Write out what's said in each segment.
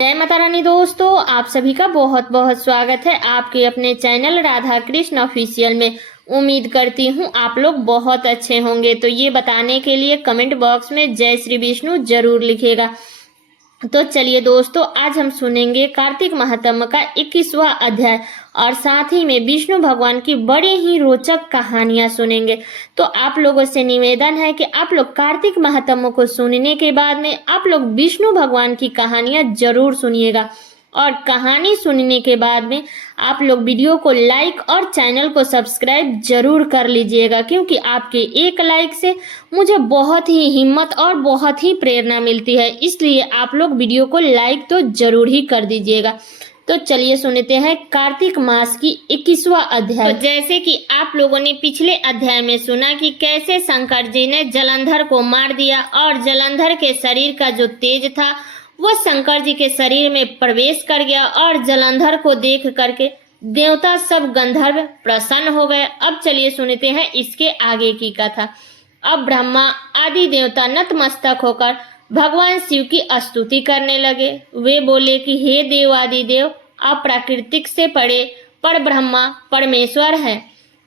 जय माता रानी दोस्तों, आप सभी का बहुत बहुत स्वागत है आपके अपने चैनल राधा कृष्ण ऑफिशियल में। उम्मीद करती हूँ आप लोग बहुत अच्छे होंगे। तो ये बताने के लिए कमेंट बॉक्स में जय श्री विष्णु जरूर लिखेगा। तो चलिए दोस्तों, आज हम सुनेंगे कार्तिक महात्म्य का 21वां अध्याय और साथ ही में विष्णु भगवान की बड़े ही रोचक कहानियां सुनेंगे। तो आप लोगों से निवेदन है कि आप लोग कार्तिक महात्म्य को सुनने के बाद में आप लोग विष्णु भगवान की कहानियां जरूर सुनिएगा और कहानी सुनने के बाद में आप लोग वीडियो को लाइक और चैनल को सब्सक्राइब जरूर कर लीजिएगा, क्योंकि आपके एक लाइक से मुझे बहुत ही हिम्मत और बहुत ही प्रेरणा मिलती है। इसलिए आप लोग वीडियो को लाइक तो जरूर ही कर दीजिएगा। तो चलिए सुनते हैं कार्तिक मास की 21वां अध्याय। तो जैसे कि आप लोगों ने पिछले अध्याय में सुना कि कैसे शंकर जी ने जलंधर को मार दिया और जलंधर के शरीर का जो तेज था वो शंकर जी के शरीर में प्रवेश कर गया और जलंधर को देख करके देवता सब गंधर्व प्रसन्न हो गए। अब चलिए सुनते हैं इसके आगे की कथा। अब ब्रह्मा आदि देवता नतमस्तक होकर भगवान शिव की स्तुति करने लगे। वे बोले कि हे देव आदि देव, आप प्राकृतिक से परे पर ब्रह्मा परमेश्वर है।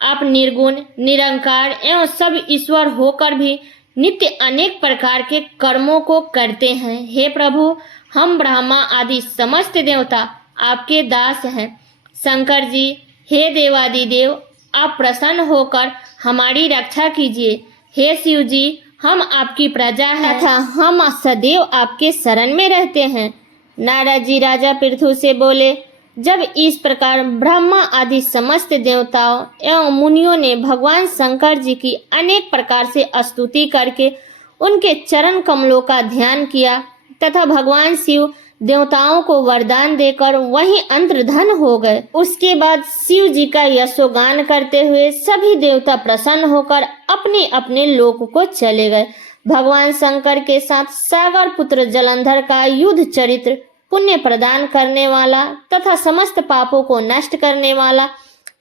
आप निर्गुण निरंकार एवं सब ईश्वर होकर भी नित्य अनेक प्रकार के कर्मों को करते हैं। हे प्रभु, हम ब्रह्मा आदि समस्त देवता आपके दास हैं। शंकर जी, हे देवादि देव, आप प्रसन्न होकर हमारी रक्षा कीजिए। हे शिव जी, हम आपकी प्रजा हैं तथा हम सदैव आपके शरण में रहते हैं। नारद जी राजा पृथु से बोले, जब इस प्रकार ब्रह्मा आदि समस्त देवताओं एवं मुनियों ने भगवान शंकर जी की अनेक प्रकार से स्तुति करके उनके चरण कमलों का ध्यान किया तथा भगवान शिव देवताओं को वरदान देकर वहीं अंतर्धान हो गए। उसके बाद शिव जी का यशोगान करते हुए सभी देवता प्रसन्न होकर अपने अपने लोक को चले गए। भगवान शंकर के साथ सागर पुत्र जलंधर का युद्ध चरित्र पुण्य प्रदान करने वाला तथा समस्त पापों को नष्ट करने वाला,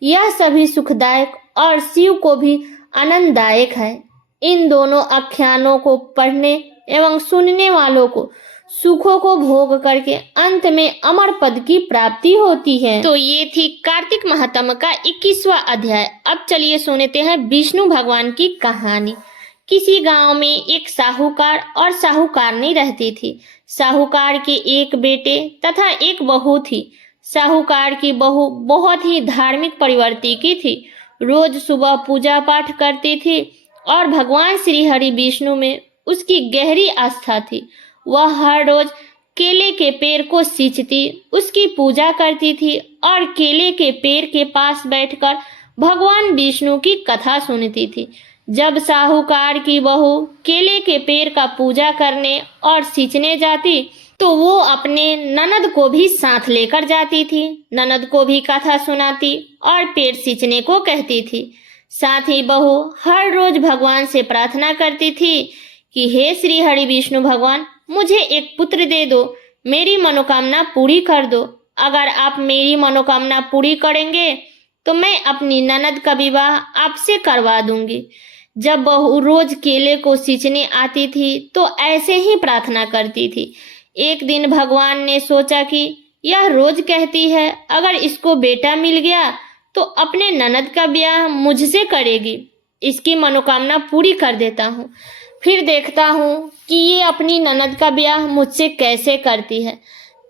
यह सभी सुखदायक और शिव को भी आनंददायक है। इन दोनों आख्यानों को पढ़ने एवं सुनने वालों को सुखों को भोग करके अंत में अमर पद की प्राप्ति होती है। तो ये थी कार्तिक महात्म्य का 21वां अध्याय। अब चलिए सुनते हैं विष्णु भगवान की कहानी। किसी गांव में एक साहूकार और साहूकारनी रहती थी। साहूकार के एक बेटे तथा एक बहू थी। साहूकार की बहू बहुत ही धार्मिक प्रवृत्ति की थी। रोज सुबह पूजा पाठ करती थी और भगवान श्री हरि विष्णु में उसकी गहरी आस्था थी। वह हर रोज केले के पेड़ को सींचती, उसकी पूजा करती थी और केले के पेड़ के पास बैठकर भगवान विष्णु की कथा सुनती थी। जब साहूकार की बहू केले के पेड़ का पूजा करने और सींचने जाती तो वो अपने ननद को भी साथ लेकर जाती थी। ननद को भी कथा सुनाती और पेड़ सींचने को कहती थी। साथ ही बहू हर रोज भगवान से प्रार्थना करती थी कि हे श्री हरि विष्णु भगवान, मुझे एक पुत्र दे दो, मेरी मनोकामना पूरी कर दो। अगर आप मेरी मनोकामना पूरी करेंगे तो मैं अपनी ननद का विवाह आपसे करवा दूंगी। जब बहू रोज केले को सींचने आती थी तो ऐसे ही प्रार्थना करती थी। एक दिन भगवान ने सोचा कि यह रोज कहती है, अगर इसको बेटा मिल गया तो अपने ननद का ब्याह मुझसे करेगी। इसकी मनोकामना पूरी कर देता हूँ, फिर देखता हूँ कि ये अपनी ननद का ब्याह मुझसे कैसे करती है।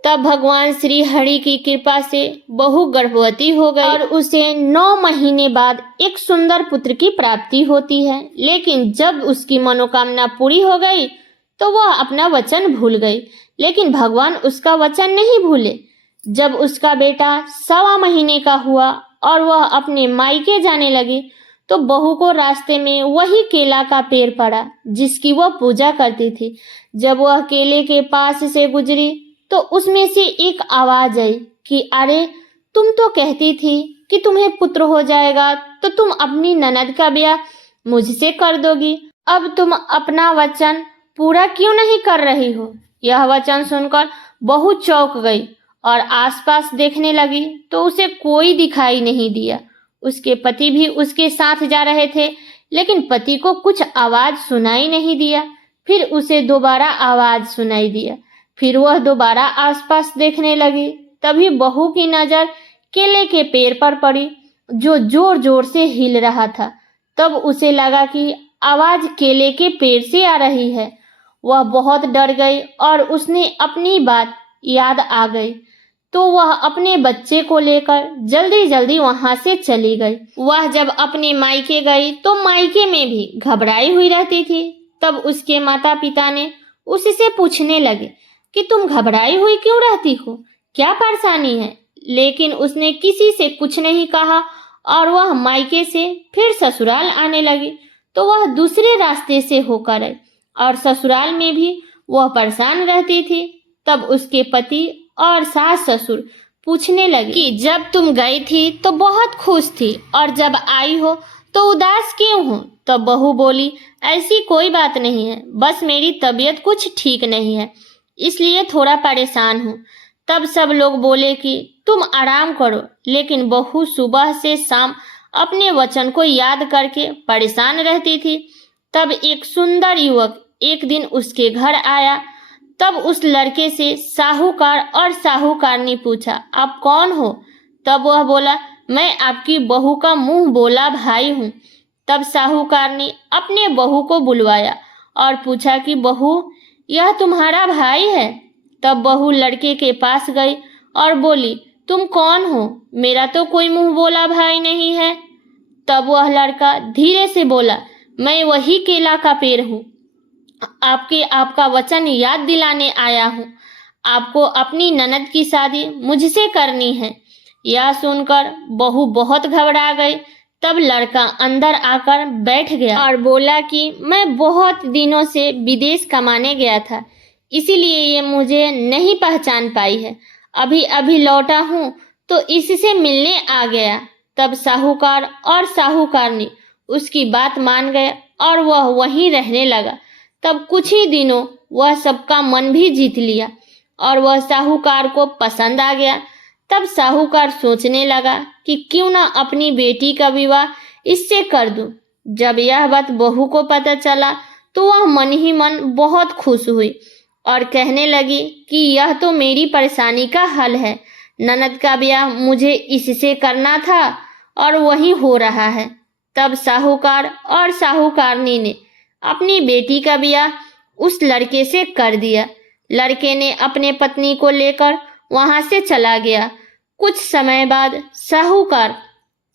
तब भगवान श्री हरि की कृपा से बहू गर्भवती हो गई और उसे 9 महीने बाद एक सुंदर पुत्र की प्राप्ति होती है। लेकिन जब उसकी मनोकामना पूरी हो गई तो वह अपना वचन भूल गई, लेकिन भगवान उसका वचन नहीं भूले। जब उसका बेटा 1.25 महीने का हुआ और वह अपने मायके जाने लगी तो बहू को रास्ते में वही केला का पेड़ पड़ा जिसकी वह पूजा करती थी। जब वह केले के पास से गुजरी तो उसमें से एक आवाज आई कि अरे, तुम तो कहती थी कि तुम्हें पुत्र हो जाएगा तो तुम अपनी ननद का ब्याह मुझसे कर दोगी। अब तुम अपना वचन पूरा क्यों नहीं कर रही हो? यह वचन सुनकर बहू चौंक गई और आसपास देखने लगी तो उसे कोई दिखाई नहीं दिया। उसके पति भी उसके साथ जा रहे थे, लेकिन पति को कुछ आवाज सुनाई नहीं दिया। फिर उसे दोबारा आवाज सुनाई दिया। फिर वह दोबारा आसपास देखने लगी। तभी बहू की नजर केले के पेड़ पर पड़ी जो जोर जोर से हिल रहा था। तब उसे लगा कि आवाज केले के पेड़ से आ रही है। वह बहुत डर गई और उसने अपनी बात याद आ गई, तो वह अपने बच्चे को लेकर जल्दी जल्दी वहां से चली गई। वह जब अपने मायके गई तो मायके में भी घबराई हुई रहती थी। तब उसके माता पिता ने उससे पूछने लगे कि तुम घबराई हुई क्यों रहती हो, क्या परेशानी है? लेकिन उसने किसी से कुछ नहीं कहा और वह मायके से फिर ससुराल आने लगी। तो वह दूसरे रास्ते से होकर आई और ससुराल में भी वह परेशान रहती थी। तब उसके पति और सास ससुर पूछने लगे कि जब तुम गई थी तो बहुत खुश थी और जब आई हो तो उदास क्यों हो? तब बहू बोली, ऐसी कोई बात नहीं है, बस मेरी तबीयत कुछ ठीक नहीं है, इसलिए थोड़ा परेशान हूँ। तब सब लोग बोले कि तुम आराम करो। लेकिन बहू सुबह से शाम अपने वचन को याद करके परेशान रहती थी। तब एक सुंदर युवक एक दिन उसके घर आया। तब उस लड़के से साहूकार और साहूकारनी पूछा, आप कौन हो? तब वह बोला, मैं आपकी बहू का मुंह बोला भाई हूँ। तब साहूकारनी अपने बहू को बुलवाया और पूछा कि बहू, यह तुम्हारा भाई है? तब बहू लड़के के पास गई और बोली, तुम कौन हो? मेरा तो कोई मुंह बोला भाई नहीं है। तब वह लड़का धीरे से बोला, मैं वही केला का पेड़ हूँ, आपका वचन याद दिलाने आया हूँ। आपको अपनी ननद की शादी मुझसे करनी है। यह सुनकर बहू बहुत घबरा गई। तब लड़का अंदर आकर बैठ गया और बोला कि मैं बहुत दिनों से विदेश कमाने गया था, इसीलिए ये मुझे नहीं पहचान पाई है। अभी अभी लौटा हूँ तो इससे मिलने आ गया। तब साहूकार और साहूकारनी उसकी बात मान गए और वह वहीं रहने लगा। तब कुछ ही दिनों वह सबका मन भी जीत लिया और वह साहूकार को पसंद आ गया। तब साहूकार सोचने लगा कि क्यों ना अपनी बेटी का विवाह इससे कर दूं। जब यह बात बहू को पता चला तो वह मन ही मन बहुत खुश हुई और कहने लगी कि यह तो मेरी परेशानी का हल है। ननद का ब्याह मुझे इससे करना था और वही हो रहा है। तब साहूकार और साहूकारनी ने अपनी बेटी का ब्याह उस लड़के से कर दिया। लड़के ने अपने पत्नी को लेकर वहां से चला गया। कुछ समय बाद साहूकार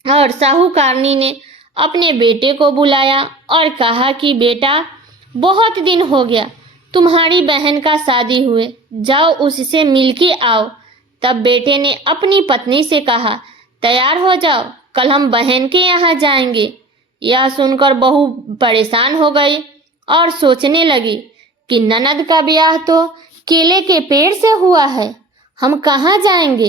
और साहूकारनी ने अपने बेटे को बुलाया और कहा कि बेटा, बहुत दिन हो गया तुम्हारी बहन का शादी हुए, जाओ उससे मिल के आओ। तब बेटे ने अपनी पत्नी से कहा, तैयार हो जाओ, कल हम बहन के यहाँ जाएंगे। यह सुनकर बहू परेशान हो गई और सोचने लगी कि ननद का ब्याह तो केले के पेड़ से हुआ है, हम कहाँ जाएंगे।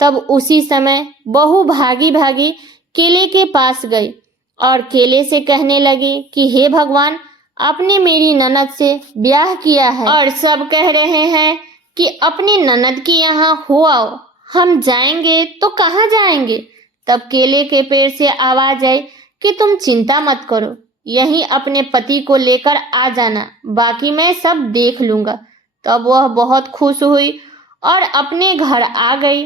तब उसी समय बहू भागी भागी केले के पास गई और केले से कहने लगी कि हे भगवान, आपने मेरी ननद से ब्याह किया है और सब कह रहे हैं कि अपनी ननद के यहाँ हो आओ, हम जाएंगे तो कहाँ जाएंगे। तब केले के पेड़ से आवाज आई कि तुम चिंता मत करो, यहीं अपने पति को लेकर आ जाना, बाकी मैं सब देख लूंगा। तब वह बहुत खुश हुई और अपने घर आ गई।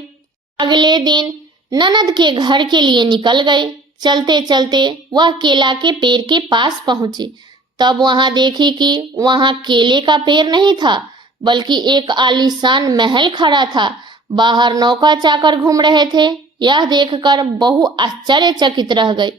अगले दिन ननद के घर के लिए निकल गई। चलते चलते वह केला के पेड़ के पास पहुंची। तब वहां देखी कि वहां केले का पेड़ नहीं था, बल्कि एक आलीशान महल खड़ा था। बाहर नौका चाकर घूम रहे थे। यह देखकर बहू आश्चर्यचकित रह गई।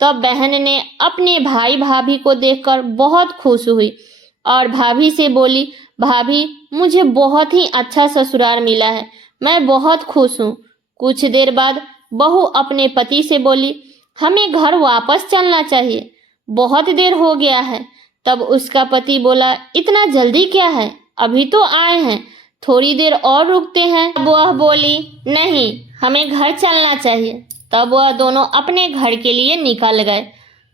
तब बहन ने अपने भाई भाभी को देखकर बहुत खुश हुई और भाभी से बोली, भाभी, मुझे बहुत ही अच्छा ससुराल मिला है, मैं बहुत खुश हूँ। कुछ देर बाद बहू अपने पति से बोली, हमें घर वापस चलना चाहिए, बहुत देर हो गया है। तब उसका पति बोला, इतना जल्दी क्या है, अभी तो आए हैं, थोड़ी देर और रुकते हैं। तब वह बोली, नहीं, हमें घर चलना चाहिए। तब वह दोनों अपने घर के लिए निकल गए।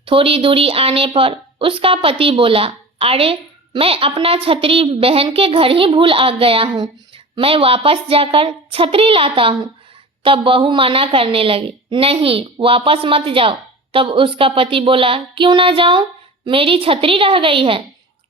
थोड़ी दूरी आने पर उसका पति बोला, अरे, मैं अपना छतरी बहन के घर ही भूल आ गया हूँ, मैं वापस जाकर छतरी लाता हूँ। तब बहू मना करने लगी, नहीं, वापस मत जाओ। तब उसका पति बोला, क्यों ना जाऊं, मेरी छतरी रह गई है।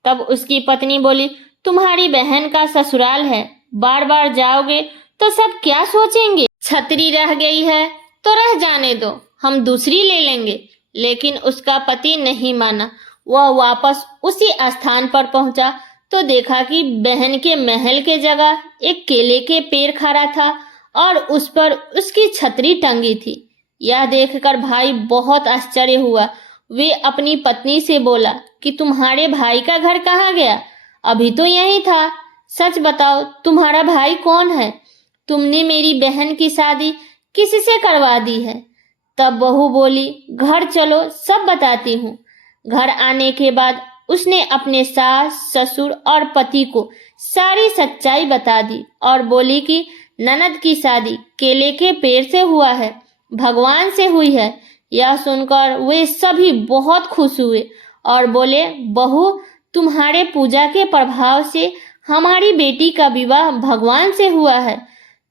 तब उसकी पत्नी बोली, तुम्हारी बहन का ससुराल है, बार बार जाओगे तो सब क्या सोचेंगे। छतरी रह गई है तो रह जाने दो, हम दूसरी ले लेंगे। लेकिन उसका पति नहीं माना। वह वापस उसी स्थान पर पहुंचा तो देखा कि बहन के महल के जगह एक केले के पेड़ खड़ा था और उस पर उसकी छतरी टंगी थी। यह देखकर भाई बहुत आश्चर्य हुआ। वे अपनी पत्नी से बोला कि तुम्हारे भाई का घर कहाँ गया? अभी तो यही था। सच बताओ, तुम्हारा भाई कौन है? तुमने मेरी बहन की शादी किसी से करवा दी है? तब बहू बोली, घर चलो, सब बताती हूँ। घर आने के बाद उसने अपने सास, ससुर और पति को सारी सच्चाई बता दी और बोली कि ननद की शादी केले के पेड़ से हुआ है, भगवान से हुई है। यह सुनकर वे सभी बहुत खुश हुए और बोले, बहू, तुम्हारे पूजा के प्रभाव से हमारी बेटी का विवाह भगवान से हुआ है।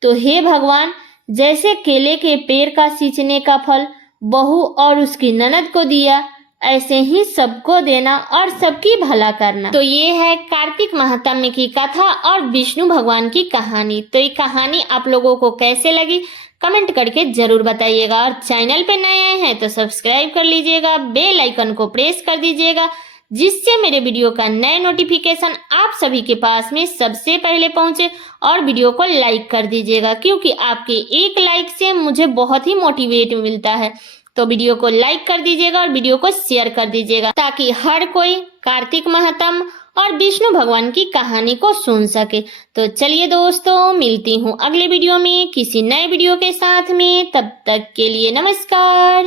तो हे भगवान, जैसे केले के पेड़ का सींचने का फल बहू और उसकी ननद को दिया, ऐसे ही सबको देना और सबकी भला करना। तो ये है कार्तिक महात्म्य की कथा और विष्णु भगवान की कहानी। तो ये कहानी आप लोगों को कैसे लगी कमेंट करके जरूर बताइएगा। और चैनल पे नए आए हैं तो सब्सक्राइब कर लीजिएगा, बेल आइकन को प्रेस कर दीजिएगा, जिससे मेरे वीडियो का नए नोटिफिकेशन आप सभी के पास में सबसे पहले पहुंचे। और वीडियो को लाइक कर दीजिएगा, क्योंकि आपके एक लाइक से मुझे बहुत ही मोटिवेट मिलता है। तो वीडियो को लाइक कर दीजिएगा और वीडियो को शेयर कर दीजिएगा, ताकि हर कोई कार्तिक महात्म्य और विष्णु भगवान की कहानी को सुन सके। तो चलिए दोस्तों, मिलती हूँ अगले वीडियो में किसी नए वीडियो के साथ में। तब तक के लिए नमस्कार।